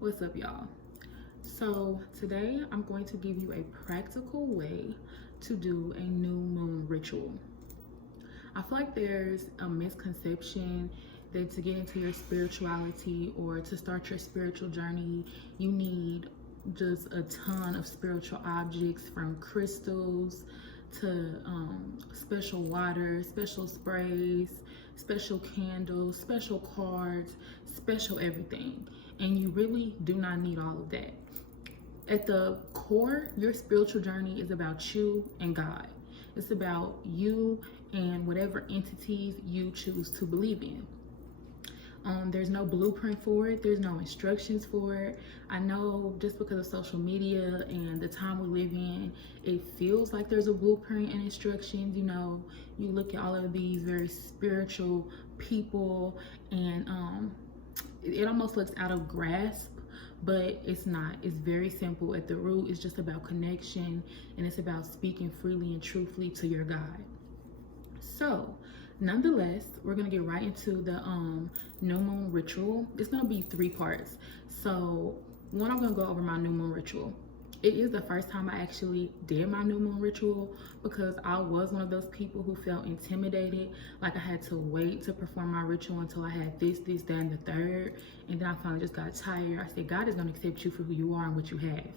What's up, y'all? So today I'm going to give you a practical way to do a new moon ritual. I feel like there's a misconception that to get into your spirituality or to start your spiritual journey, you need just a ton of spiritual objects, from crystals to special water, special sprays, special candles, special cards, special everything. And you really do not need all of that. At the core, your spiritual journey is about you and God. It's about you and whatever entities you choose to believe in. There's no blueprint for it. There's no instructions for it. I know just because of social media and the time we live in, it feels like there's a blueprint and instructions. You know, you look at all of these very spiritual people and it almost looks out of grasp, but it's not. It's very simple. At the root, it's just about connection, and it's about speaking freely and truthfully to your God. So nonetheless, we're gonna get right into the new moon ritual. It's gonna be 3 parts. So one, I'm gonna go over my new moon ritual. It is the first time I actually did my new moon ritual, because I was one of those people who felt intimidated, like I had to wait to perform my ritual until I had this, that, and the third. And then I finally just got tired. I said, God is gonna accept you for who you are and what you have,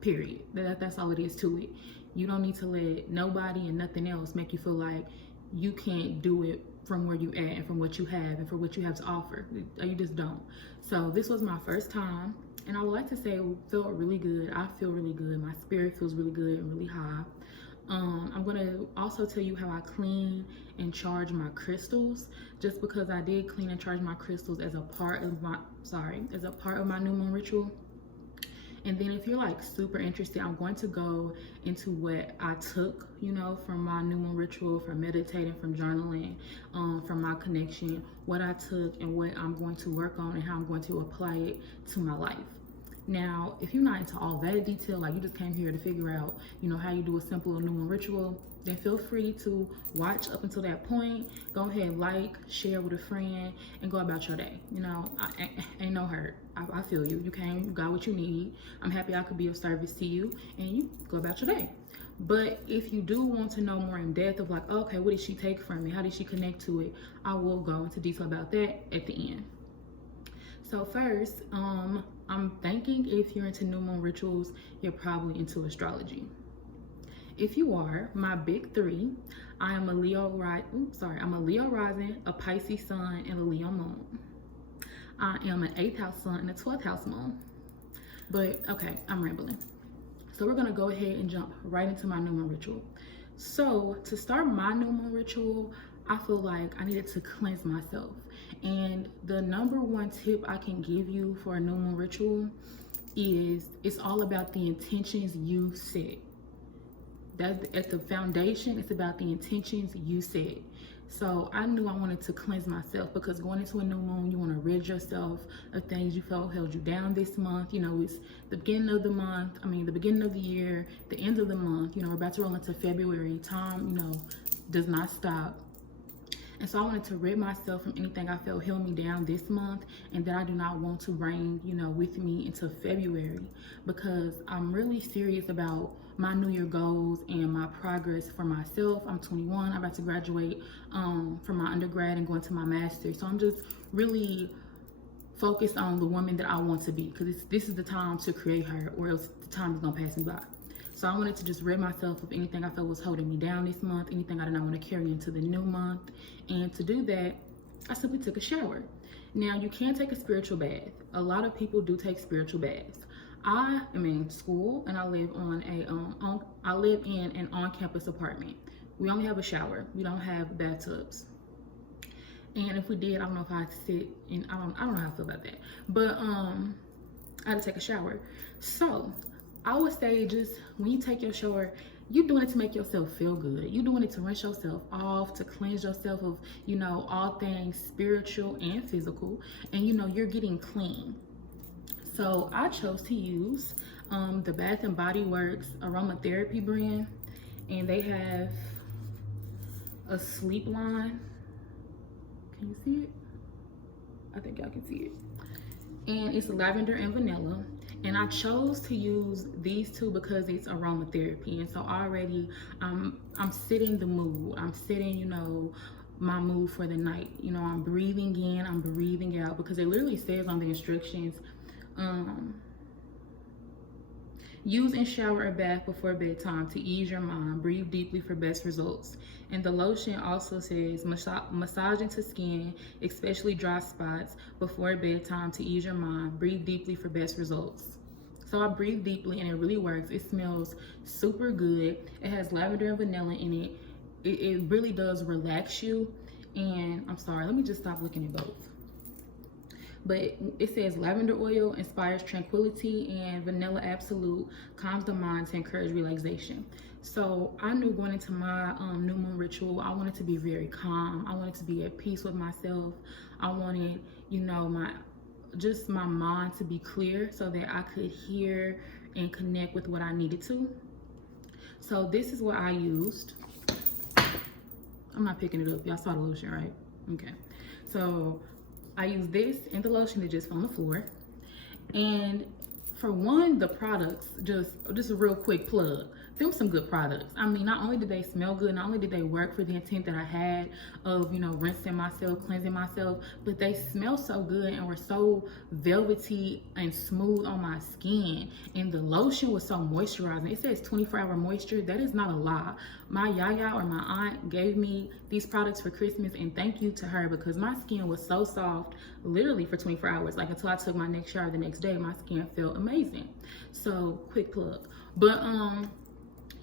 period. That's all it is to it. You don't need to let nobody and nothing else make you feel like you can't do it from where you at and from what you have and for what you have to offer. You just don't. So this was my first time, and I would like to say it felt really good. I feel really good. My spirit feels really good and really high. I'm gonna also tell you how I clean and charge my crystals, just because I did clean and charge my crystals as a part of my new moon ritual. And then if you're like super interested, I'm going to go into what I took, from my new moon ritual, from meditating, from journaling, from my connection, what I took and what I'm going to work on and how I'm going to apply it to my life. Now, if you're not into all that detail, like you just came here to figure out, how you do a simple new moon ritual, then feel free to watch up until that point. Go ahead, like, share with a friend, and go about your day. Ain't no hurt. I feel you. You came, you got what you need. I'm happy I could be of service to you, and you go about your day. But if you do want to know more in depth of like, okay, what did she take from me? How did she connect to it? I will go into detail about that at the end. So first, I'm thinking if you're into new moon rituals, you're probably into astrology. If you are, my big 3, I'm a Leo rising, a Pisces sun, and a Leo moon. I am an 8th house sun and a 12th house moon. But okay, I'm rambling. So we're gonna go ahead and jump right into my new moon ritual. So to start my new moon ritual, I feel like I needed to cleanse myself. And the number 1 tip I can give you for a new moon ritual is it's all about the intentions you set. That's at the foundation. It's about the intentions you set. So I knew I wanted to cleanse myself, because going into a new moon, you want to rid yourself of things you felt held you down this month. It's the beginning of the month. The beginning of the year, the end of the month. We're about to roll into February. Time, does not stop. And so I wanted to rid myself from anything I felt held me down this month and that I do not want to bring, with me into February, because I'm really serious about my New Year goals and my progress for myself. I'm 21. I'm about to graduate from my undergrad and go into my master's. So I'm just really focused on the woman that I want to be, because this is the time to create her, or else the time is going to pass me by. So I wanted to just rid myself of anything I felt was holding me down this month, anything I did not want to carry into the new month. And to do that, I simply took a shower. Now, you can take a spiritual bath. A lot of people do take spiritual baths. I am in school, and I live in an on-campus apartment. We only have a shower. We don't have bathtubs. And if we did, I don't know if I'd sit in, I don't know how I feel about that. But I had to take a shower. So I would say, just when you take your shower, you're doing it to make yourself feel good. You're doing it to rinse yourself off, to cleanse yourself of, all things spiritual and physical. And, you're getting clean. So I chose to use the Bath and Body Works Aromatherapy brand. And they have a sleep line. Can you see it? I think y'all can see it. and it's lavender and vanilla. And I chose to use these two because it's aromatherapy, and so already I'm setting the mood. I'm setting, you know, my mood for the night. You know, I'm breathing in, I'm breathing out, because it literally says on the instructions, use and shower or bath before bedtime to ease your mind. Breathe deeply for best results. And the lotion also says massage into skin, especially dry spots, before bedtime to ease your mind. Breathe deeply for best results. So I breathe deeply and it really works. It smells super good. It has lavender and vanilla in it. It really does relax you. And I'm sorry, let me just stop looking at both. But it says lavender oil inspires tranquility, and vanilla absolute calms the mind to encourage relaxation. So I knew going into my new moon ritual, I wanted to be very calm. I wanted to be at peace with myself. I wanted, you know, my mind to be clear so that I could hear and connect with what I needed to. So this is what I used. I'm not picking it up. Y'all saw the lotion, right? Okay. So I use this and the lotion that just fell on the floor. And for one, the products, just a real quick plug, them some good products. I mean, not only did they smell good, not only did they work for the intent that I had of, you know, rinsing myself, cleansing myself, but they smell so good and were so velvety and smooth on my skin. And the lotion was so moisturizing. It says 24-hour moisture. That is not a lie. My yaya, or my aunt, gave me these products for Christmas, and thank you to her, because my skin was so soft literally for 24 hours. Like, until I took my next shower the next day, my skin felt amazing. So quick plug. But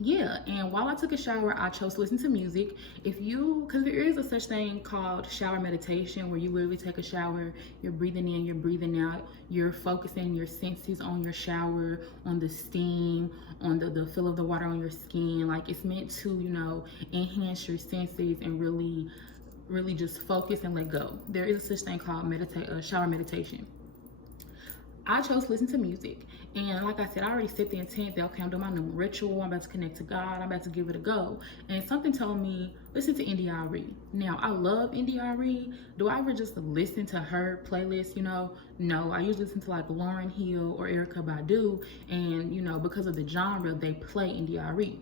yeah, and while I took a shower, I chose to listen to music. Because there is a such thing called shower meditation, where you literally take a shower, you're breathing in, you're breathing out, you're focusing your senses on your shower, on the steam, on the feel of the water on your skin. Like, it's meant to, you know, enhance your senses and really just focus and let go. There is a such thing called shower meditation. I chose to listen to music, and like I said, I already set the intent that, okay, I'm doing my new ritual, I'm about to connect to God, I'm about to give it a go. And something told me, listen to India.Arie. Now, I love India.Arie. Do I ever just listen to her playlist? You know, no. I usually listen to like Lauryn Hill or Erykah Badu, and you know, because of the genre, they play India.Arie.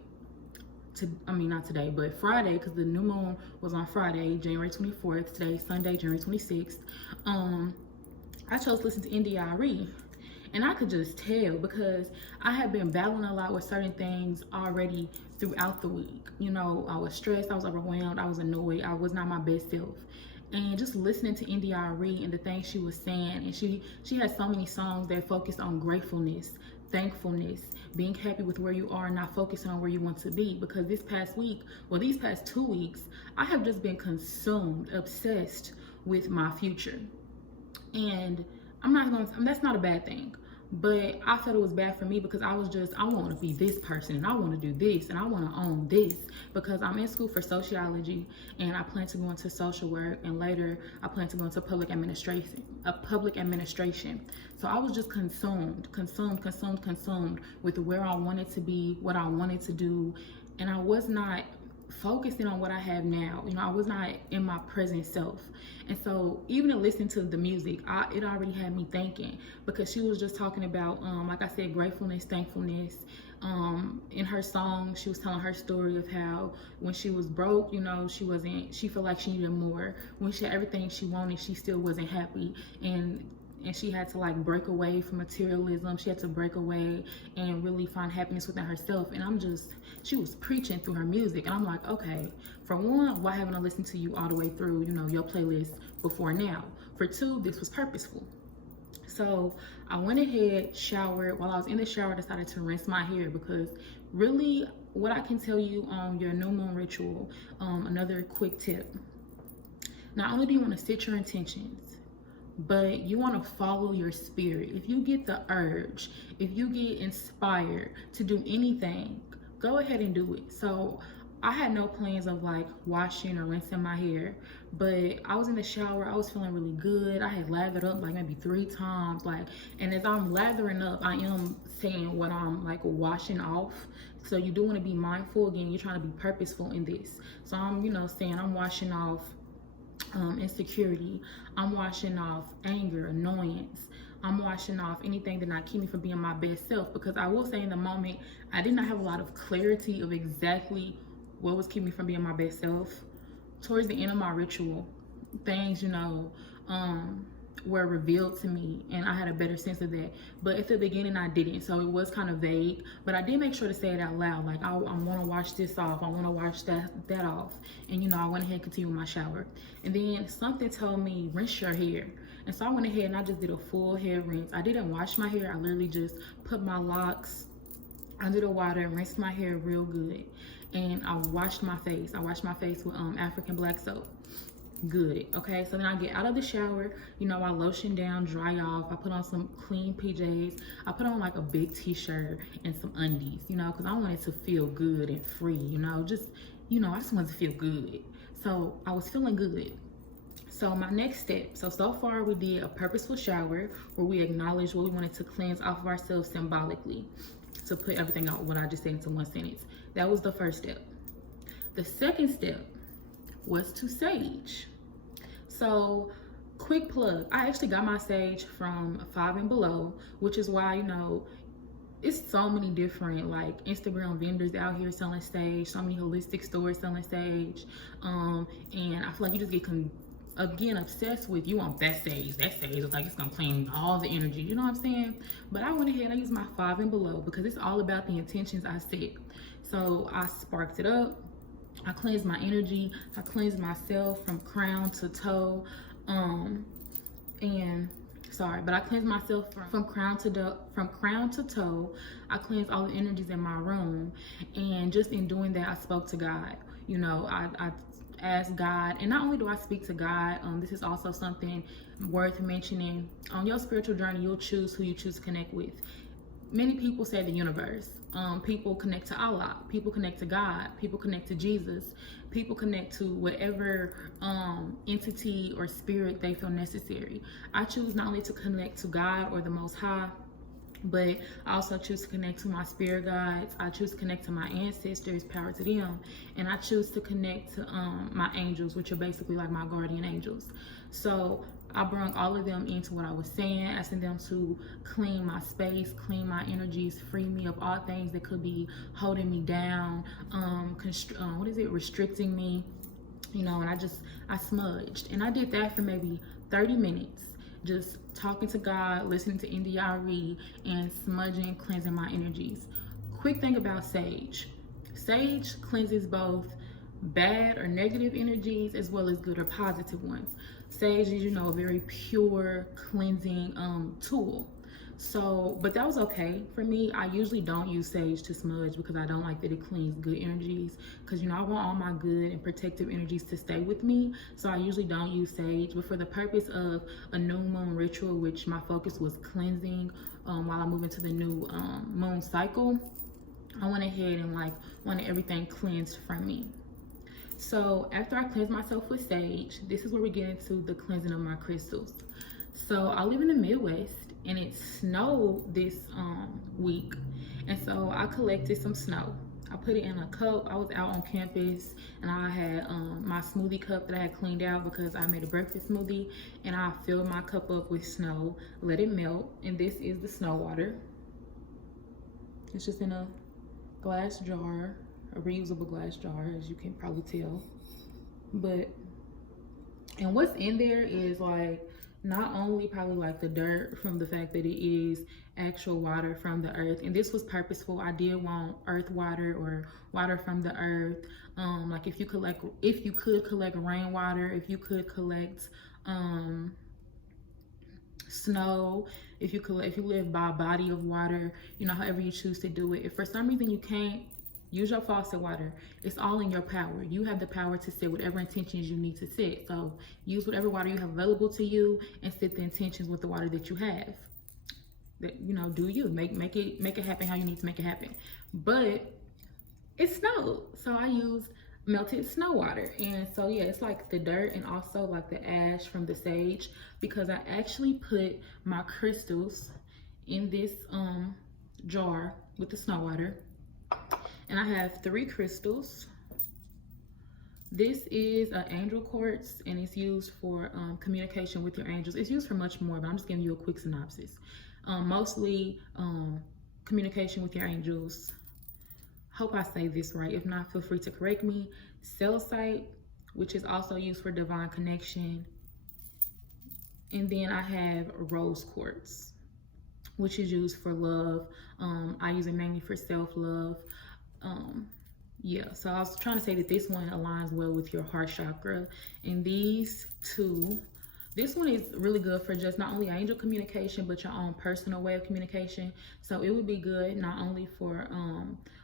Not today, but Friday, because the new moon was on Friday, January 24th. Today's Sunday, January 26th. I chose to listen to India.Arie, and I could just tell, because I had been battling a lot with certain things already throughout the week. You know, I was stressed, I was overwhelmed, I was annoyed, I was not my best self. And just listening to India.Arie and the things she was saying, and she had so many songs that focused on gratefulness, thankfulness, being happy with where you are, not focusing on where you want to be. Because these past 2 weeks, I have just been consumed, obsessed with my future. And that's not a bad thing, but I felt it was bad for me, because I want to be this person, and I want to do this, and I want to own this, because I'm in school for sociology, and I plan to go into social work, and later I plan to go into public administration. So I was just consumed with where I wanted to be, what I wanted to do, and I was not focusing on what I have now. You know, I was not in my present self. And so even in listening to the music, it already had me thinking, because she was just talking about, like I said, gratefulness, thankfulness. In her song, she was telling her story of how when she was broke, you know, she felt like she needed more. When she had everything she wanted, she still wasn't happy. And she had to like break away from materialism. She had to break away and really find happiness within herself. And she was preaching through her music. And I'm like, okay, for one, why haven't I listened to you all the way through, you know, your playlist before now? For two, this was purposeful. So I went ahead, showered. While I was in the shower, I decided to rinse my hair, because really what I can tell you on your new moon ritual, another quick tip. Not only do you want to set your intentions, but you want to follow your spirit. If you get the urge, if you get inspired to do anything, go ahead and do it. So I had no plans of like washing or rinsing my hair, but I was in the shower, I was feeling really good. I had lathered up like maybe 3 times, and as I'm lathering up, I am saying what I'm like washing off. So you do want to be mindful. Again, you're trying to be purposeful in this. So I'm, you know, saying I'm washing off insecurity, I'm washing off anger, annoyance, I'm washing off anything that not keep me from being my best self, because I will say in the moment I did not have a lot of clarity of exactly what was keeping me from being my best self. Towards the end of my ritual, things, were revealed to me, and I had a better sense of that. But at the beginning I didn't, so it was kind of vague, but I did make sure to say it out loud, like I want to wash this off, I want to wash that off. And I went ahead and continued my shower, and then something told me rinse your hair. And so I went ahead and I just did a full hair rinse. I didn't wash my hair, I literally just put my locks under the water, rinsed my hair real good, and I washed my face. I washed my face with African black soap. Good. Okay, so then I get out of the shower, I lotion down, dry off, I put on some clean PJs, I put on like a big t-shirt and some undies, because I wanted to feel good and free, I just wanted to feel good. So I was feeling good. So my next step, so far we did a purposeful shower where we acknowledged what we wanted to cleanse off of ourselves symbolically, to put everything out what I just said into one sentence. That was the first step. The second step was to sage. So quick plug, I actually got my sage from 5 and Below, which is why it's so many different like Instagram vendors out here selling sage, so many holistic stores selling sage, and I feel like you just get again obsessed with, you want that sage is like it's gonna clean all the energy, you know what I'm saying? But I went ahead, I used my 5 and Below because it's all about the intentions I set. So I sparked it up, I cleansed my energy, I cleansed myself from crown to toe, I cleansed myself from crown to toe. I cleansed all the energies in my room, and just in doing that, I spoke to God. I asked God, and not only do I speak to God, this is also something worth mentioning. On your spiritual journey, you'll choose who you choose to connect with. Many people say the universe. People connect to Allah. People connect to God. People connect to Jesus. People connect to whatever entity or spirit they feel necessary. I choose not only to connect to God or the Most High, but I also choose to connect to my spirit guides. I choose to connect to my ancestors, power to them, and I choose to connect to my angels, which are basically like my guardian angels. So I brought all of them into what I was saying, asking them to clean my space, clean my energies, free me of all things that could be holding me down, restricting me, and I smudged. And I did that for maybe 30 minutes, just talking to God, listening to NDRE, and smudging, cleansing my energies. Quick thing about sage. Sage cleanses both bad or negative energies as well as good or positive ones. Sage is, a very pure cleansing tool. So, but that was okay for me. I usually don't use sage to smudge because I don't like that it cleans good energies, because I want all my good and protective energies to stay with me. So I usually don't use sage, but for the purpose of a new moon ritual, which my focus was cleansing while I move into the new moon cycle, I went ahead and wanted everything cleansed from me. So after I cleanse myself with sage, this is where we get into the cleansing of my crystals. So I live in the Midwest, and it snowed this week, and so I collected some snow. I put it in a cup. I was out on campus, and I had my smoothie cup that I had cleaned out because I made a breakfast smoothie, and I filled my cup up with snow, let it melt, and this is the snow water. It's just in a glass jar, a reusable glass jar, as you can probably tell. And what's in there is not only probably the dirt from the fact that it is actual water from the earth, and this was purposeful. I did want earth water or water from the earth. If you could collect rainwater, if you could collect snow, if you live by a body of water, however you choose to do it. If for some reason you can't, use your faucet water. It's all in your power. You have the power to set whatever intentions you need to set. So use whatever water you have available to you and set the intentions with the water that you have. That do you make it happen how you need to make it happen. But it snowed, so I used melted snow water, and so yeah, it's the dirt and also the ash from the sage, because I actually put my crystals in this jar with the snow water. And I have 3 crystals. This is an angel quartz, and it's used for communication with your angels. It's used for much more, but I'm just giving you a quick synopsis. Mostly communication with your angels. Hope I say this right. If not, feel free to correct me. Celestite, which is also used for divine connection. And then I have rose quartz, which is used for love. I use it mainly for self-love. Yeah, so I was trying to say that this one aligns well with your heart chakra. And these two, this one is really good for just not only angel communication, but your own personal way of communication. So it would be good not only for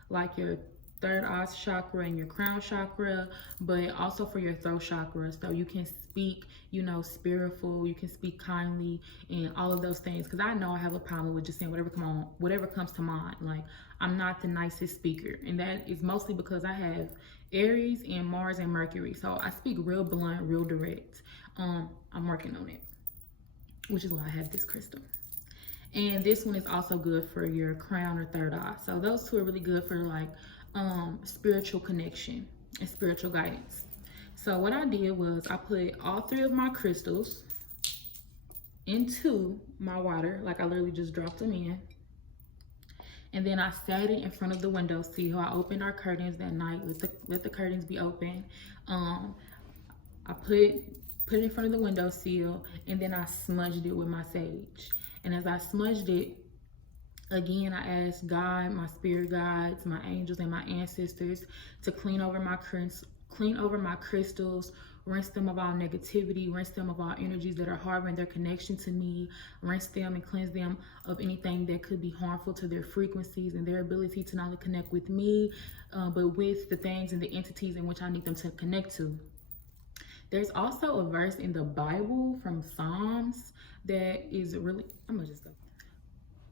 like your third eye chakra and your crown chakra, but also for your throat chakra. So you can speak, you know, spiritual, you can speak kindly and all of those things. Cause I know I have a problem with just saying whatever comes to mind. Like I'm not the nicest speaker. And that is mostly because I have Aries and Mars and Mercury. So I speak real blunt, real direct. I'm working on it, which is why I have this crystal. And this one is also good for your crown or third eye. So those two are really good for like spiritual connection and spiritual guidance. So what I did was I put all three of my crystals into my water. Like I literally just dropped them in. And then I sat it in front of the windowsill. I opened our curtains that night. Let the curtains be open. I put it in front of the windowsill, and then I smudged it with my sage. And as I smudged it, again, I asked God, my spirit guides, my angels, and my ancestors to clean over my crystals, rinse them of all negativity, rinse them of all energies that are harboring their connection to me, rinse them and cleanse them of anything that could be harmful to their frequencies and their ability to not only connect with me, but with the things and the entities in which I need them to connect to. There's also a verse in the Bible from Psalms that is really, I'm gonna just go.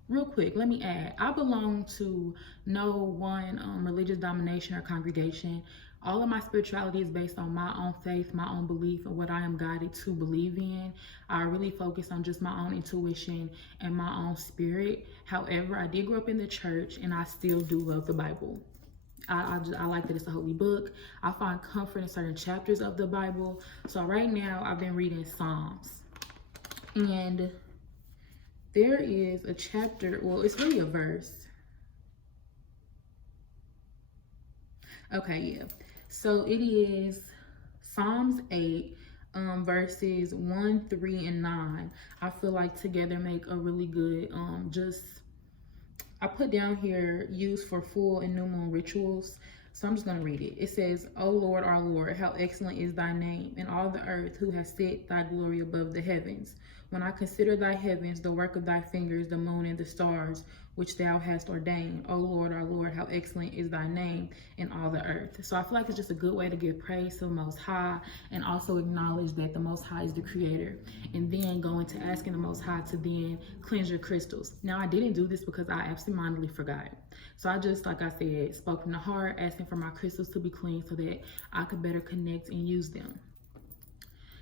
Real quick, let me add, I belong to no one religious domination or congregation. All of my spirituality is based on my own faith, my own belief, and what I am guided to believe in. I really focus on just my own intuition and my own spirit. However, I did grow up in the church, and I still do love the Bible. I like that it's a holy book. I find comfort in certain chapters of the Bible. So right now, I've been reading Psalms. And there is a chapter, well, it's really a verse. Okay, yeah. So it is Psalms 8, verses 1, 3, and 9. I feel like together make a really good, I put down here, used for full and new moon rituals. So I'm just going to read it. It says, O Lord, our Lord, how excellent is thy name in all the earth, who has set thy glory above the heavens. When I consider thy heavens, the work of thy fingers, the moon and the stars, which thou hast ordained. O Lord, our Lord, how excellent is thy name in all the earth. So I feel like it's just a good way to give praise to the Most High and also acknowledge that the Most High is the creator. And then go into asking the Most High to then cleanse your crystals. Now, I didn't do this because I absentmindedly forgot. So I just, like I said, spoke from the heart, asking for my crystals to be clean so that I could better connect and use them.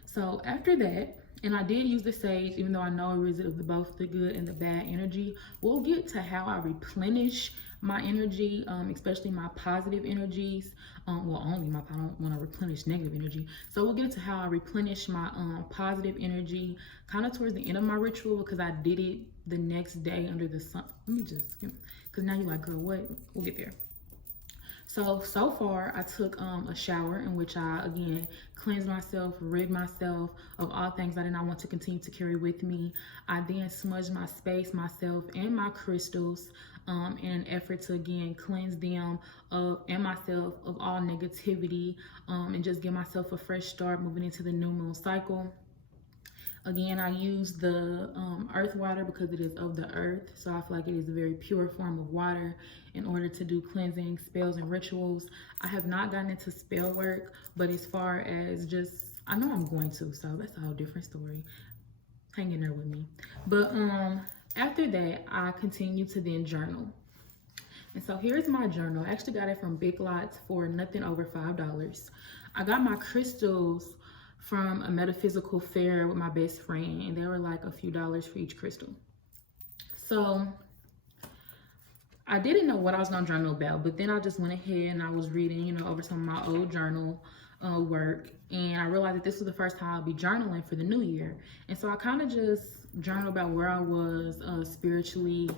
So after that, and I did use the sage, even though I know it is of both the good and the bad energy. We'll get to how I replenish my energy, especially my positive energies. Well, only my, I don't want to replenish negative energy. So we'll get to how I replenish my positive energy kind of towards the end of my ritual, because I did it the next day under the sun. Let me just, because now you're like, girl, what? We'll get there. So far, I took a shower in which I, again, cleansed myself, rid myself of all things I did not want to continue to carry with me. I then smudged my space, myself, and my crystals in an effort to, again, cleanse them and myself of all negativity and just give myself a fresh start moving into the new moon cycle. Again, I use the earth water because it is of the earth. So I feel like it is a very pure form of water in order to do cleansing, spells, and rituals. I have not gotten into spell work, but as far as just, I know I'm going to, so that's a whole different story. Hang in there with me. But after that, I continue to then journal. And so here's my journal. I actually got it from Big Lots for nothing over $5. I got my crystals from a metaphysical fair with my best friend, and they were like a few dollars for each crystal. So I didn't know what I was gonna journal about, but then I just went ahead and I was reading, over some of my old journal work, and I realized that this was the first time I'll be journaling for the new year. And so I kind of just journal about where I was spiritually,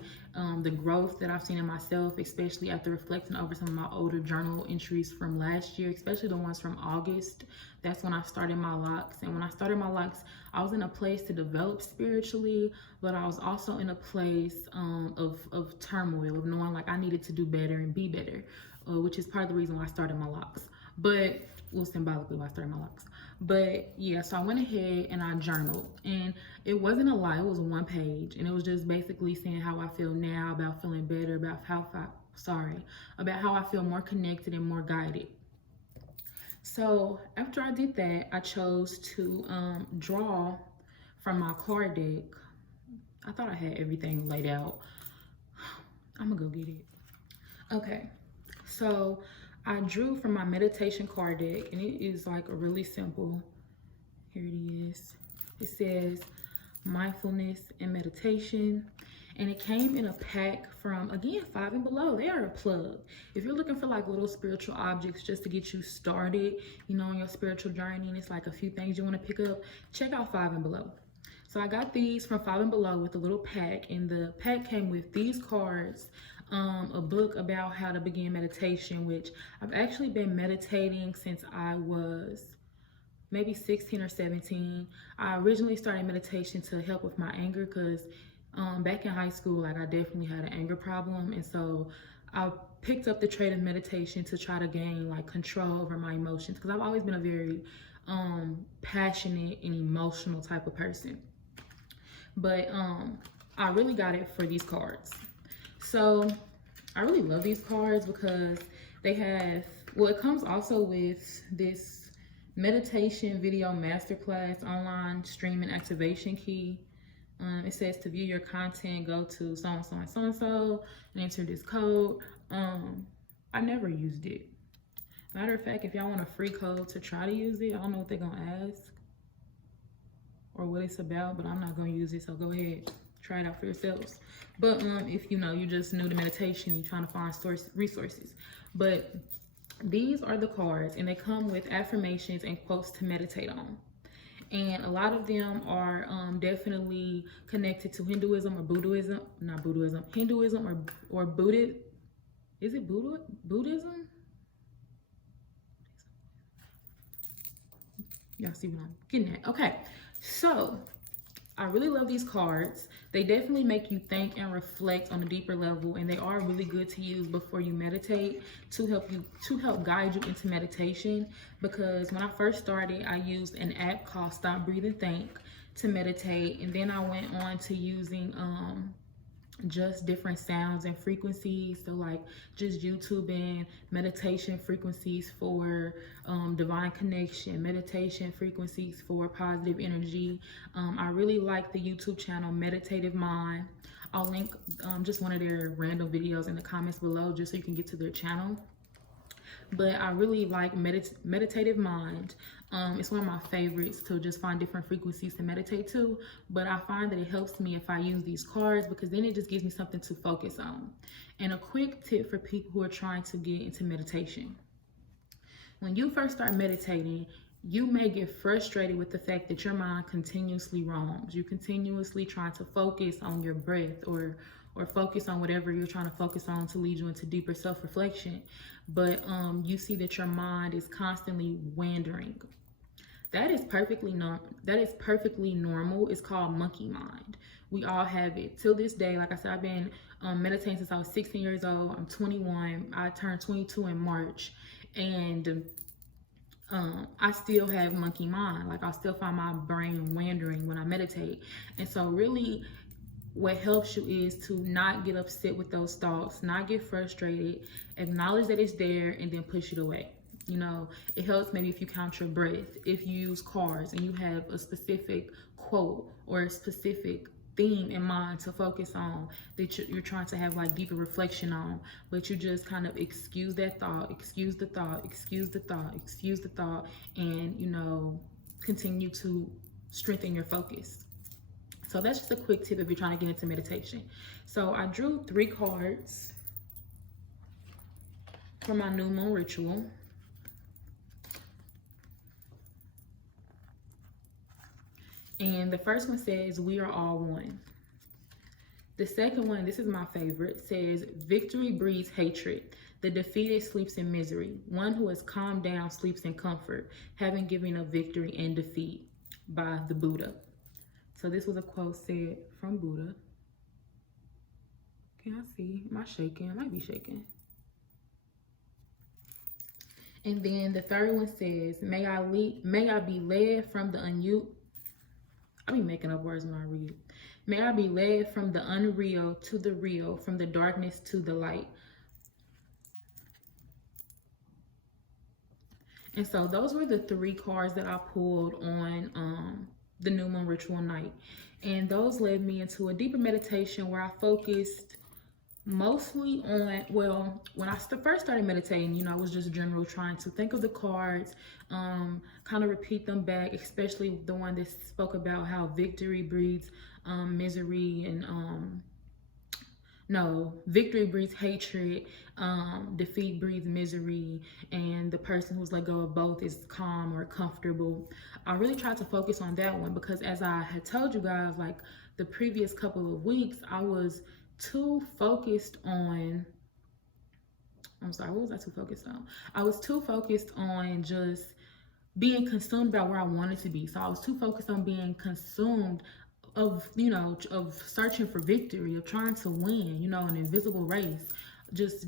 the growth that I've seen in myself, especially after reflecting over some of my older journal entries from last year, especially the ones from August. That's when I started my locks. And when I started my locks, I was in a place to develop spiritually, but I was also in a place of turmoil, of knowing like I needed to do better and be better, which is part of the reason why I started my locks. But well, symbolically why I started my locks. But yeah, so I went ahead and I journaled, and it wasn't a lot. It was one page, and it was just basically saying how I feel now, about feeling better, about about how I feel more connected and more guided. So after I did that, I chose to draw from my card deck. I thought I had everything laid out. I'm gonna go get it. Okay, so I drew from my meditation card deck, and it is like a really simple. Here it is. It says mindfulness and meditation, and it came in a pack from, again, 5 and Below. They are a plug. If you're looking for like little spiritual objects just to get you started, you know, on your spiritual journey, and it's like a few things you want to pick up, check out 5 and Below. So I got these from 5 and Below with a little pack, and the pack came with these cards, a book about how to begin meditation, which I've actually been meditating since I was maybe 16 or 17. I originally started meditation to help with my anger, because back in high school, like I definitely had an anger problem, and so I picked up the trait of meditation to try to gain like control over my emotions, because I've always been a very passionate and emotional type of person. But I really got it for these cards. So I really love these cards because they have, well, it comes also with this meditation video masterclass online streaming activation key. It says to view your content, go to so-and-so and so-and-so and enter this code. I never used it. Matter of fact, if y'all want a free code to try to use it, I don't know what they're gonna ask or what it's about, but I'm not gonna use it, so go ahead, try it out for yourselves. But if you know, you just new to meditation and you're trying to find resources. But these are the cards, and they come with affirmations and quotes to meditate on. And a lot of them are definitely connected to Hinduism or Buddhism, not Buddhism, Hinduism or Buddha. Is it Buddhism? Y'all see what I'm getting at? Okay, so I really love these cards. They definitely make you think and reflect on a deeper level, and they are really good to use before you meditate to help guide you into meditation. Because when I first started, I used an app called Stop, Breathe, and Think to meditate, and then I went on to using just different sounds and frequencies. So like just YouTubing meditation frequencies for divine connection, meditation frequencies for positive energy. I really like the YouTube channel Meditative Mind. I'll link just one of their random videos in the comments below just so you can get to their channel. But I really like Meditative Mind. It's one of my favorites to just find different frequencies to meditate to. But I find that it helps me if I use these cards, because then it just gives me something to focus on. And a quick tip for people who are trying to get into meditation. When you first start meditating, you may get frustrated with the fact that your mind continuously roams. You continuously trying to focus on your breath or focus on whatever you're trying to focus on to lead you into deeper self-reflection. But you see that your mind is constantly wandering. That is perfectly normal. It's called monkey mind. We all have it. Till this day, like I said, I've been meditating since I was 16 years old. I'm 21. I turned 22 in March. And I still have monkey mind. Like I still find my brain wandering when I meditate. And so really, what helps you is to not get upset with those thoughts, not get frustrated, acknowledge that it's there, and then push it away. You know, it helps maybe if you count your breath, if you use cards and you have a specific quote or a specific theme in mind to focus on that you're trying to have like deeper reflection on, but you just kind of excuse that thought, excuse the thought, excuse the thought, excuse the thought, and you know, continue to strengthen your focus. So that's just a quick tip if you're trying to get into meditation. So I drew 3 cards for my new moon ritual. And the first one says, "We are all one." The second one, this is my favorite, says, "Victory breeds hatred. The defeated sleeps in misery. One who has calmed down sleeps in comfort, having given up victory and defeat," by the Buddha. So this was a quote said from Buddha. Can I see? Am I shaking? I might be shaking. And then the third one says, may I be led from the I be making up words when I read it. "May I be led from the unreal to the real, from the darkness to the light." And so those were the 3 cards that I pulled on the new moon ritual night. And those led me into a deeper meditation where I focused mostly on, well, when I first started meditating, you know, I was just general trying to think of the cards, kind of repeat them back, especially the one that spoke about how victory breeds misery, and no, victory breeds hatred, defeat breeds misery, and the person who's let go of both is calm or comfortable. I really tried to focus on that one because, as I had told you guys, like the previous couple of weeks, I was too focused on, I'm sorry, what was I too focused on? I was too focused on just being consumed by where I wanted to be. So I was too focused on being consumed of, you know, of searching for victory, of trying to win, you know, an invisible race. Just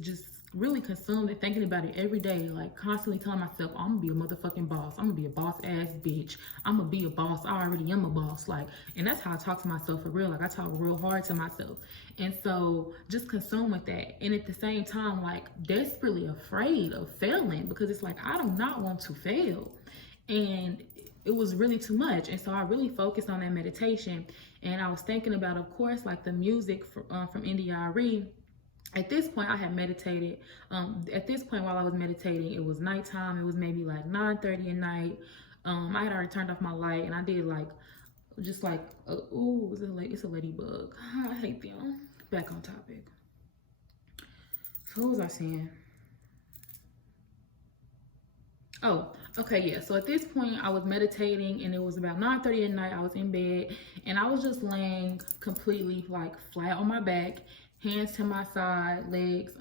really consumed and thinking about it every day, like constantly telling myself, I'm gonna be a motherfucking boss. I'm gonna be a boss ass bitch. I'm gonna be a boss. I already am a boss. Like, and that's how I talk to myself for real. Like, I talk real hard to myself. And so just consumed with that. And at the same time, like desperately afraid of failing, because it's like, I do not want to fail. And it was really too much. And so I really focused on that meditation. And I was thinking about, of course, like the music from NDRE. At this point, I had meditated. At this point, while I was meditating, it was nighttime. It was maybe like 9:30 at night. I had already turned off my light, and I did like, just like, ooh, it's a ladybug. I hate them. Back on topic. So what was I saying? Oh, okay, yeah. So at this point, I was meditating, and it was about 9:30 at night. I was in bed, and I was just laying completely like flat on my back, hands to my side, legs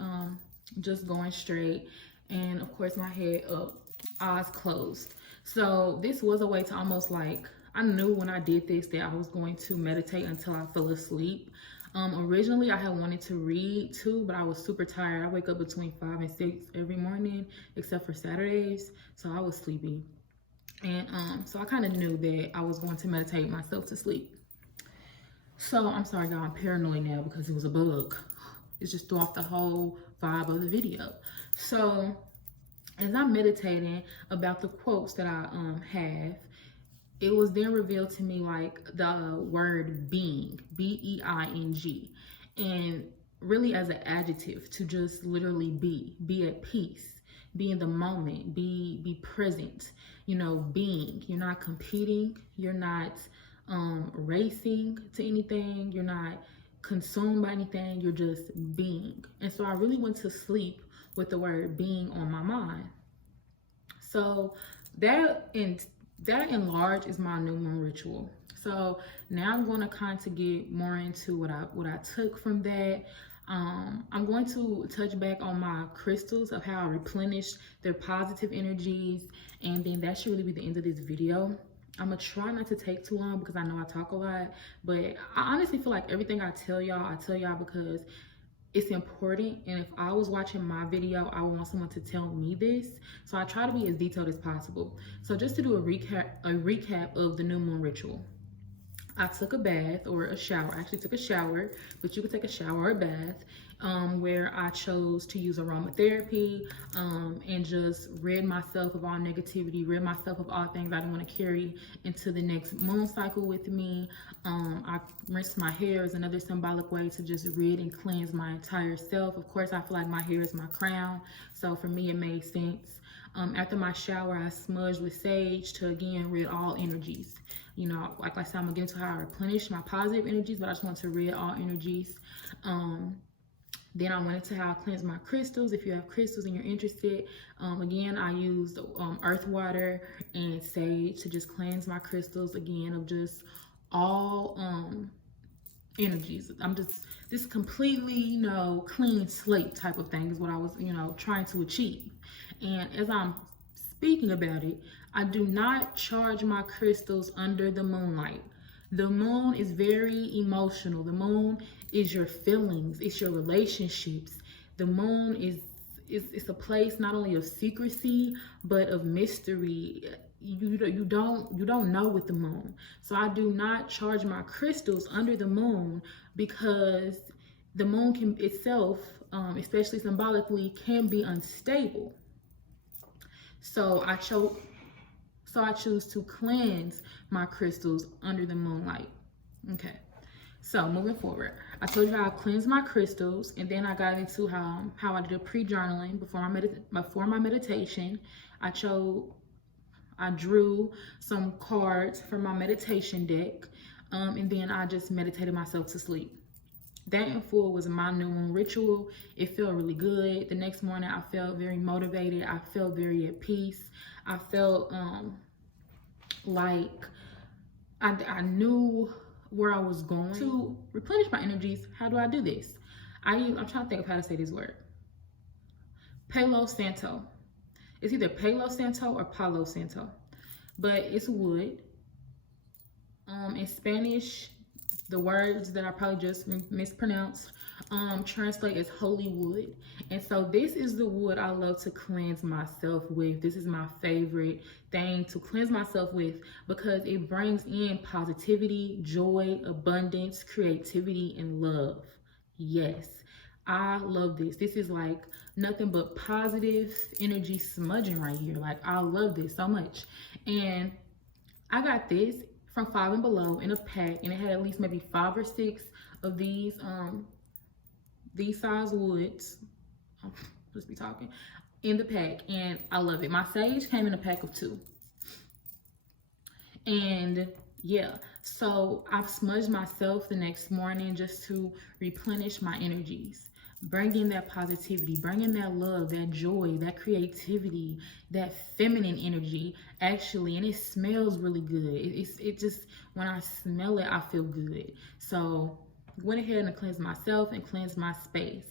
just going straight, and of course my head up, eyes closed. So this was a way to almost like, I knew when I did this that I was going to meditate until I fell asleep. Originally I had wanted to read too, but I was super tired. I wake up between 5 and 6 every morning, except for Saturdays, so I was sleepy. And so I kind of knew that I was going to meditate myself to sleep. So I'm sorry, y'all, I'm paranoid now because it was a bug. It just threw off the whole vibe of the video. So as I'm meditating about the quotes that I have, it was then revealed to me like the word being, B-E-I-N-G, and really as an adjective to just literally be at peace, be in the moment, be present, you know, being. You're not competing, you're not racing to anything, you're not consumed by anything, you're just being. And so I really went to sleep with the word being on my mind. So that in large is my new moon ritual. So now I'm going to kind of get more into what I took from that. I'm going to touch back on my crystals, of how I replenish their positive energies, and then that should really be the end of this video. I'm gonna try not to take too long because I know I talk a lot, but I honestly feel like everything I tell y'all because it's important. And if I was watching my video, I would want someone to tell me this. So I try to be as detailed as possible. So just to do a recap of the new moon ritual. I took a bath or a shower. I actually took a shower, but you could take a shower or a bath, where I chose to use aromatherapy, and just rid myself of all negativity, rid myself of all things I didn't want to carry into the next moon cycle with me. I rinsed my hair as another symbolic way to just rid and cleanse my entire self. Of course, I feel like my hair is my crown, so for me it made sense. After my shower, I smudged with sage to again rid all energies. You know, like I said, I'm gonna get into how I replenish my positive energies, but I just want to rid all energies. Then I went into how I cleanse my crystals. If you have crystals and you're interested, again, I used earth water and sage to just cleanse my crystals, again, of just all energies. I'm just this completely, clean slate type of thing is what I was, trying to achieve. And as I'm speaking about it, I do not charge my crystals under the moonlight. The moon is very emotional. The moon is your feelings, it's your relationships. The moon is it's a place not only of secrecy but of mystery. You don't know with the moon. So I do not charge my crystals under the moon because the moon can itself, especially symbolically, can be unstable. So I choose to cleanse my crystals under the moonlight. Okay. So moving forward, I told you how I cleanse my crystals, and then I got into how I did a pre-journaling before my meditation. I drew some cards from my meditation deck, and then I just meditated myself to sleep. That in full was my new moon ritual. It felt really good. The next morning, I felt very motivated. I felt very at peace. I felt like I knew where I was going. To replenish my energies, how do I do this? I'm trying to think of how to say this word. Palo Santo. It's either Palo Santo or Palo Santo, but it's wood. In Spanish, the words that I probably just mispronounced translate as holy wood. And so this is the wood I love to cleanse myself with. This is my favorite thing to cleanse myself with because it brings in positivity, joy, abundance, creativity, and love. Yes, I love this. This is like nothing but positive energy smudging right here. Like, I love this so much. And I got this from Five and Below in a pack, and it had at least maybe 5 or 6 of these size woods. Let's be talking in the pack, and I love it. My sage came in a pack of 2, and yeah, so I've smudged myself the next morning just to replenish my energies. Bring in that positivity, bring in that love, that joy, that creativity, that feminine energy, actually. And it smells really good. It just, when I smell it, I feel good. So went ahead and cleansed myself and cleansed my space.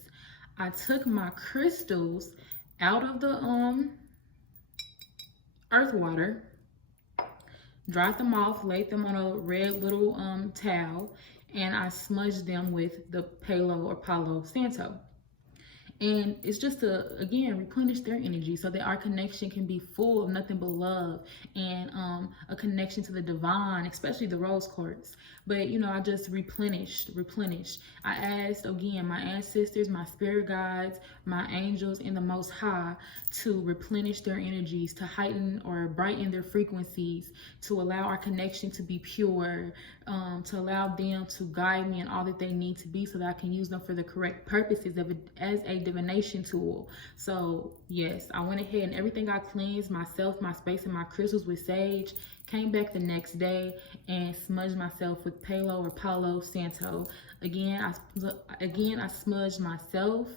I took my crystals out of the earth water, dried them off, laid them on a red little towel, and I smudged them with the Palo Santo. And it's just to, again, replenish their energy so that our connection can be full of nothing but love and a connection to the divine, especially the rose quartz. But, I just replenished. I asked, again, my ancestors, my spirit guides, my angels, and the Most High to replenish their energies, to heighten or brighten their frequencies, to allow our connection to be pure, to allow them to guide me in all that they need to be so that I can use them for the correct purposes as a divination tool. So yes, I went ahead and everything I cleansed, myself, my space, and my crystals with sage, came back the next day and smudged myself with Palo Santo. Again, I smudged myself,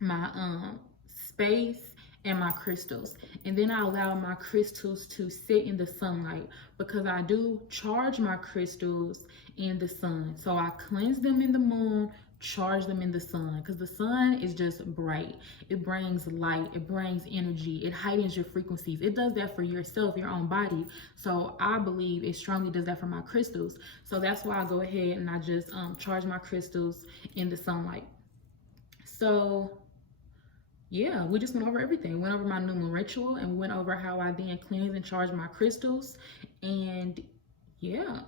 my space, and my crystals. And then I allow my crystals to sit in the sunlight because I do charge my crystals in the sun. So I cleanse them in the moon, charge them in the sun, because the sun is just bright. It brings light, it brings energy, it heightens your frequencies. It does that for yourself, your own body. So I believe it strongly does that for my crystals. So that's why I go ahead and I just charge my crystals in the sunlight. So yeah, we just went over everything. Went over my new moon ritual and went over how I then cleanse and charge my crystals. And yeah,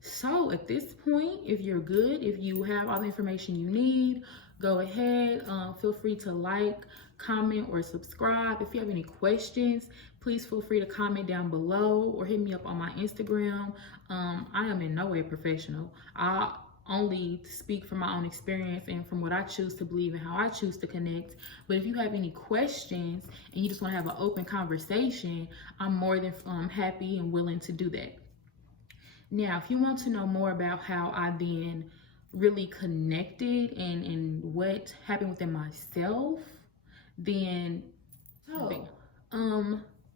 so at this point, if you're good, if you have all the information you need, go ahead. Feel free to like, comment, or subscribe. If you have any questions, please feel free to comment down below or hit me up on my Instagram. I am in no way professional. I only speak from my own experience and from what I choose to believe and how I choose to connect. But if you have any questions and you just want to have an open conversation, I'm more than happy and willing to do that. Now, if you want to know more about how I then really connected and what happened within myself, then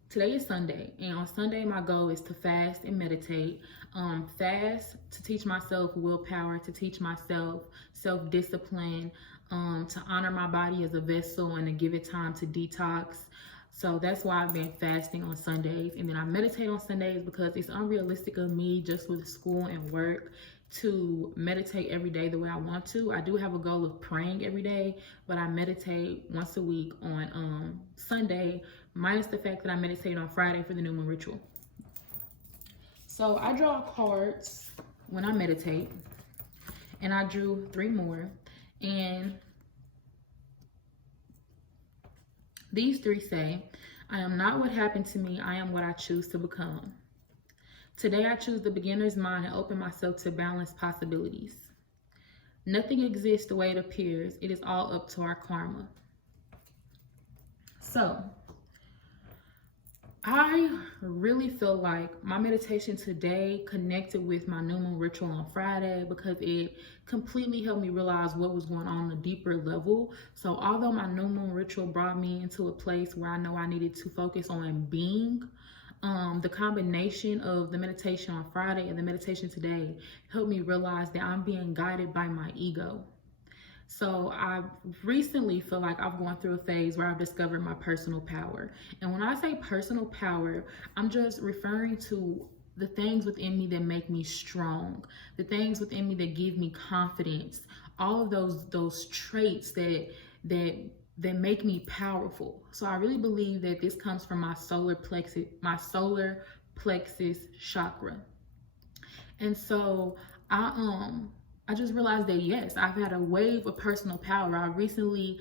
Today is Sunday, and on Sunday my goal is to fast and meditate. Fast to teach myself willpower, to teach myself self-discipline, to honor my body as a vessel and to give it time to detox. So that's why I've been fasting on Sundays, and then I meditate on Sundays because it's unrealistic of me just with school and work to meditate every day the way I want to. I do have a goal of praying every day, but I meditate once a week on Sunday, minus the fact that I meditate on Friday for the new moon ritual. So I draw cards when I meditate, and I drew 3 more, and these 3 say, I am not what happened to me, I am what I choose to become. Today I choose the beginner's mind and open myself to balanced possibilities. Nothing exists the way it appears. It is all up to our karma. So, I really feel like my meditation today connected with my new moon ritual on Friday because it completely helped me realize what was going on a deeper level. So although my new moon ritual brought me into a place where I know I needed to focus on being, the combination of the meditation on Friday and the meditation today helped me realize that I'm being guided by my ego. So I recently feel like I've gone through a phase where I've discovered my personal power. And when I say personal power, I'm just referring to the things within me that make me strong, the things within me that give me confidence, all of those traits that make me powerful. So I really believe that this comes from my solar plexus chakra. And so I just realized that yes, I've had a wave of personal power. I recently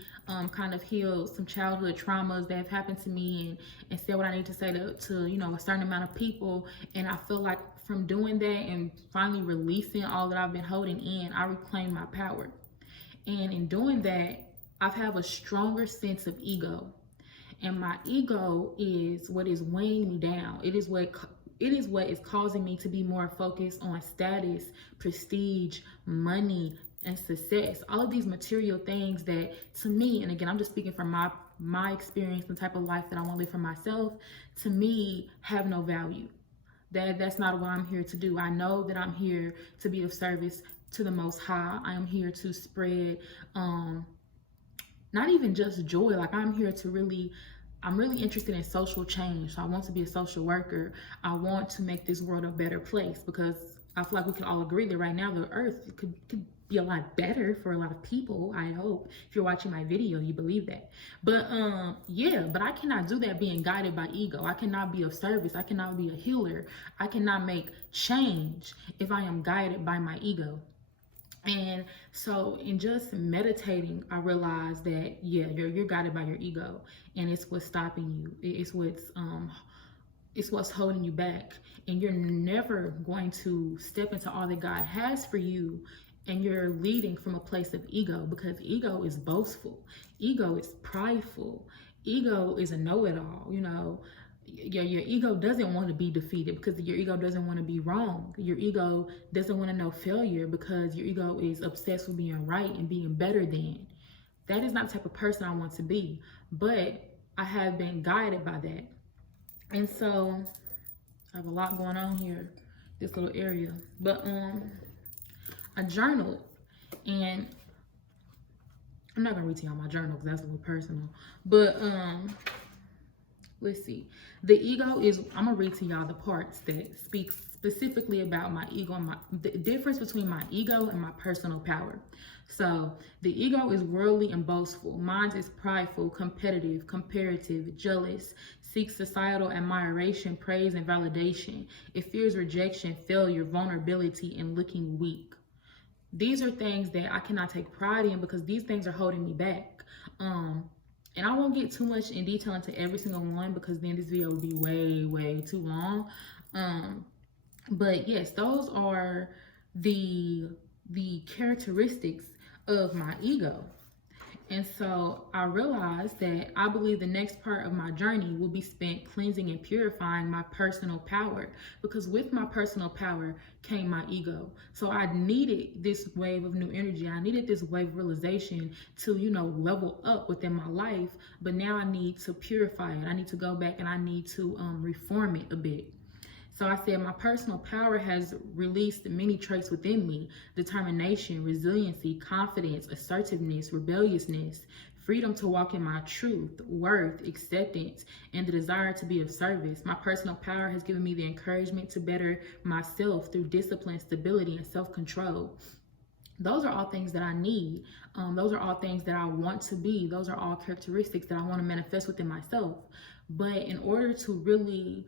kind of healed some childhood traumas that have happened to me and said what I need to say to a certain amount of people. And I feel like from doing that and finally releasing all that I've been holding in, I reclaimed my power. And in doing that, I've have a stronger sense of ego. And my ego is what is weighing me down. It is what is causing me to be more focused on status, prestige, money, and success. All of these material things that, to me, and again, I'm just speaking from my experience, the type of life that I want to live for myself, to me, have no value. That's not what I'm here to do. I know that I'm here to be of service to the Most High. I am here to spread not even just joy. Like I'm really interested in social change. So I want to be a social worker. I want to make this world a better place because I feel like we can all agree that right now the earth could be a lot better for a lot of people. I hope if you're watching my video, you believe that. But but I cannot do that being guided by ego. I cannot be of service. I cannot be a healer. I cannot make change if I am guided by my ego. And so in just meditating, I realized that, yeah, you're guided by your ego, and it's what's stopping you. It's what's holding you back. And you're never going to step into all that God has for you. And you're leading from a place of ego because ego is boastful. Ego is prideful. Ego is a know-it-all, your ego doesn't want to be defeated because your ego doesn't want to be wrong. Your ego doesn't want to know failure because your ego is obsessed with being right and being better than. That is not the type of person I want to be, but I have been guided by that. And so I have a lot going on here, this little area, but I journaled, and I'm not gonna read to y'all my journal because that's a little personal, but let's see. The ego is, I'm gonna read to y'all the parts that speak specifically about my ego and the difference between my ego and my personal power. So the ego is worldly and boastful. Mine is prideful, competitive, comparative, jealous, seeks societal admiration, praise, and validation. It fears rejection, failure, vulnerability, and looking weak. These are things that I cannot take pride in because these things are holding me back. And I won't get too much in detail into every single one because then this video will be way, way too long. But yes, those are the characteristics of my ego. And so I realized that I believe the next part of my journey will be spent cleansing and purifying my personal power, because with my personal power came my ego. So I needed this wave of new energy. I needed this wave of realization to, level up within my life. But now I need to purify it. I need to go back and I need to reform it a bit. So I said, my personal power has released many traits within me: determination, resiliency, confidence, assertiveness, rebelliousness, freedom to walk in my truth, worth, acceptance, and the desire to be of service. My personal power has given me the encouragement to better myself through discipline, stability, and self-control. Those are all things that I need. Those are all things that I want to be. Those are all characteristics that I want to manifest within myself. But in order to really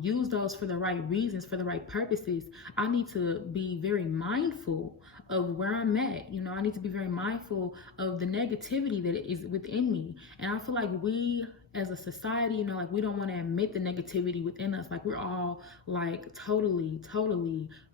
use those for the right reasons, for the right purposes, I need to be very mindful of where I'm at. I need to be very mindful of the negativity that is within me. And I feel like we as a society, we don't want to admit the negativity within us. Like, we're all like totally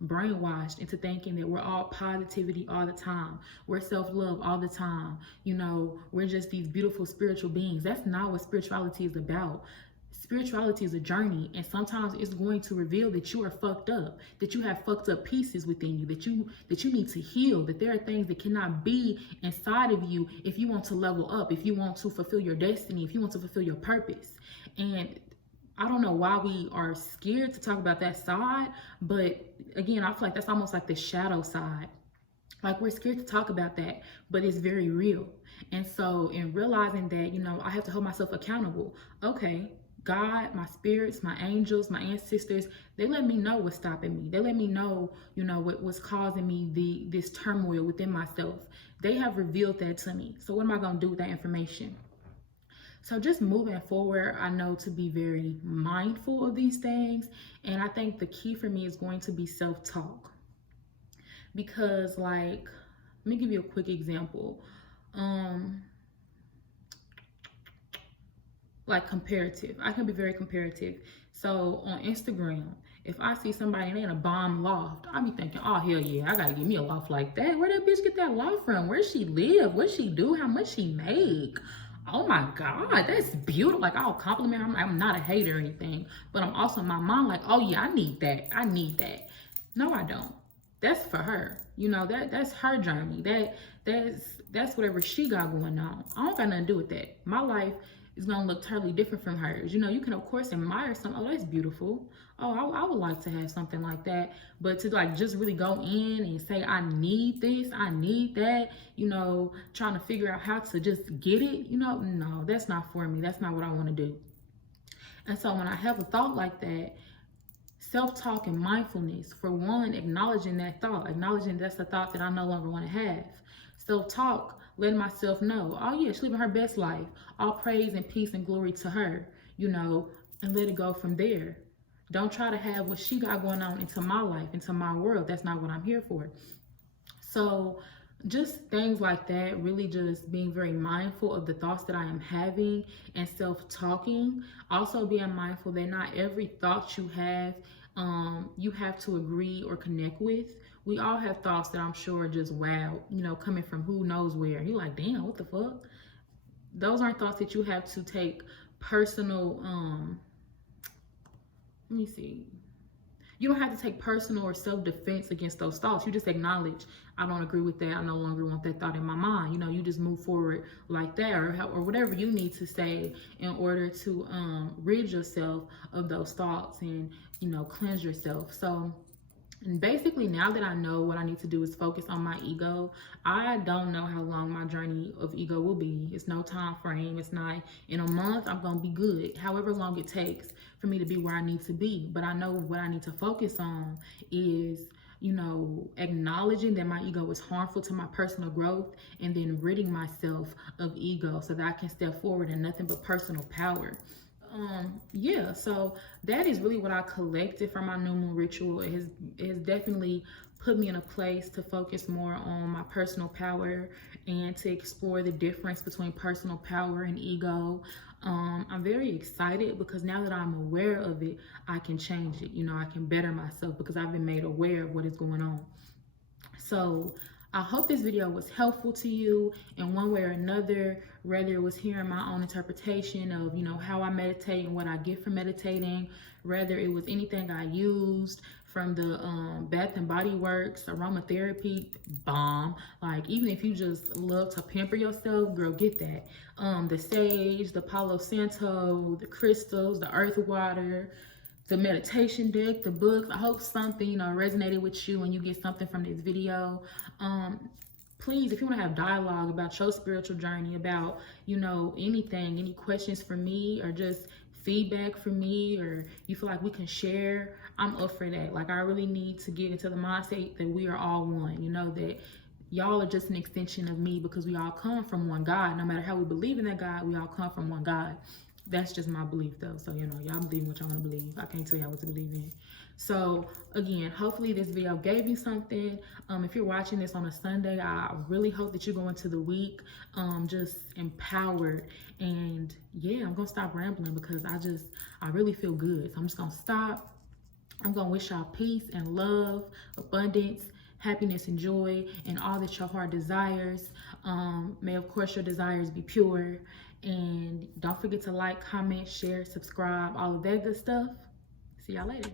brainwashed into thinking that we're all positivity all the time. We're self-love all the time. We're just these beautiful spiritual beings. That's not what spirituality is about. Spirituality is a journey, and sometimes it's going to reveal that you are fucked up, that you have fucked up pieces within you, that you need to heal, that there are things that cannot be inside of you if you want to level up, if you want to fulfill your destiny, if you want to fulfill your purpose. And I don't know why we are scared to talk about that side, but again, I feel like that's almost like the shadow side. Like, we're scared to talk about that, but it's very real. And so in realizing that, I have to hold myself accountable. Okay, God, my spirits, my angels, my ancestors, they let me know what's stopping me. They let me know, what's causing me this turmoil within myself. They have revealed that to me. So what am I going to do with that information? So just moving forward, I know to be very mindful of these things. And I think the key for me is going to be self-talk. Because, like, let me give you a quick example. Like, comparative. I can be very comparative. So on Instagram, if I see somebody in a bomb loft, I be thinking, oh, hell yeah, I gotta get me a loft like that. Where that bitch get that loft from? Where she live? What she do? How much she make? Oh my God, that's beautiful. Like, I'll compliment her. I'm not a hater or anything, but I'm also in my mind like, oh yeah, I need that. I need that. No, I don't. That's for her. That's her journey. That's whatever she got going on. I don't got nothing to do with that. My life is gonna look totally different from hers. You can of course admire something. Oh, that's beautiful. Oh, I would like to have something like that. But to like just really go in and say, I need this, I need that, trying to figure out how to just get it, no, that's not for me. That's not what I want to do. And so when I have a thought like that, self-talk and mindfulness, for one, acknowledging that thought, acknowledging that's a thought that I no longer want to have. Self-talk, letting myself know, oh yeah, she's living her best life. All praise and peace and glory to her, and let it go from there. Don't try to have what she got going on into my life, into my world. That's not what I'm here for. So just things like that, really just being very mindful of the thoughts that I am having and self-talking. Also being mindful that not every thought you have to agree or connect with. We all have thoughts that I'm sure are just wow, coming from who knows where. You're like, damn, what the fuck? Those aren't thoughts that you have to take personal, let me see. You don't have to take personal or self-defense against those thoughts. You just acknowledge, I don't agree with that. I no longer want that thought in my mind. You just move forward like that, or whatever you need to say in order to rid yourself of those thoughts and, cleanse yourself. So, and basically, now that I know what I need to do is focus on my ego, I don't know how long my journey of ego will be. It's no time frame. It's not in a month, I'm going to be good. However long it takes for me to be where I need to be. But I know what I need to focus on is, acknowledging that my ego is harmful to my personal growth, and then ridding myself of ego so that I can step forward in nothing but personal power. Yeah, so that is really what I collected from my new moon ritual. It has definitely put me in a place to focus more on my personal power and to explore the difference between personal power and ego. I'm very excited because now that I'm aware of it, I can change it. I can better myself because I've been made aware of what is going on. So I hope this video was helpful to you in one way or another, whether it was hearing my own interpretation of, how I meditate and what I get from meditating, whether it was anything I used from the Bath and Body Works Aromatherapy bomb. Like, even if you just love to pamper yourself, girl, get that. The sage, the Palo Santo, the crystals, the earth water, the meditation deck, the books. I hope something, resonated with you and you get something from this video. Please, if you want to have dialogue about your spiritual journey, about, anything, any questions for me, or just feedback for me, or you feel like we can share, I'm up for that. Like, I really need to get into the mindset that we are all one, that y'all are just an extension of me, because we all come from one God. No matter how we believe in that God, we all come from one God. That's just my belief, though. So, y'all believe what y'all want to believe. I can't tell y'all what to believe in. So, again, hopefully this video gave you something. If you're watching this on a Sunday, I really hope that you go into the week just empowered. And yeah, I'm going to stop rambling because I really feel good. So I'm just going to stop. I'm going to wish y'all peace and love, abundance, happiness and joy, and all that your heart desires. May, of course, your desires be pure. And don't forget to like, comment, share, subscribe, all of that good stuff. See y'all later.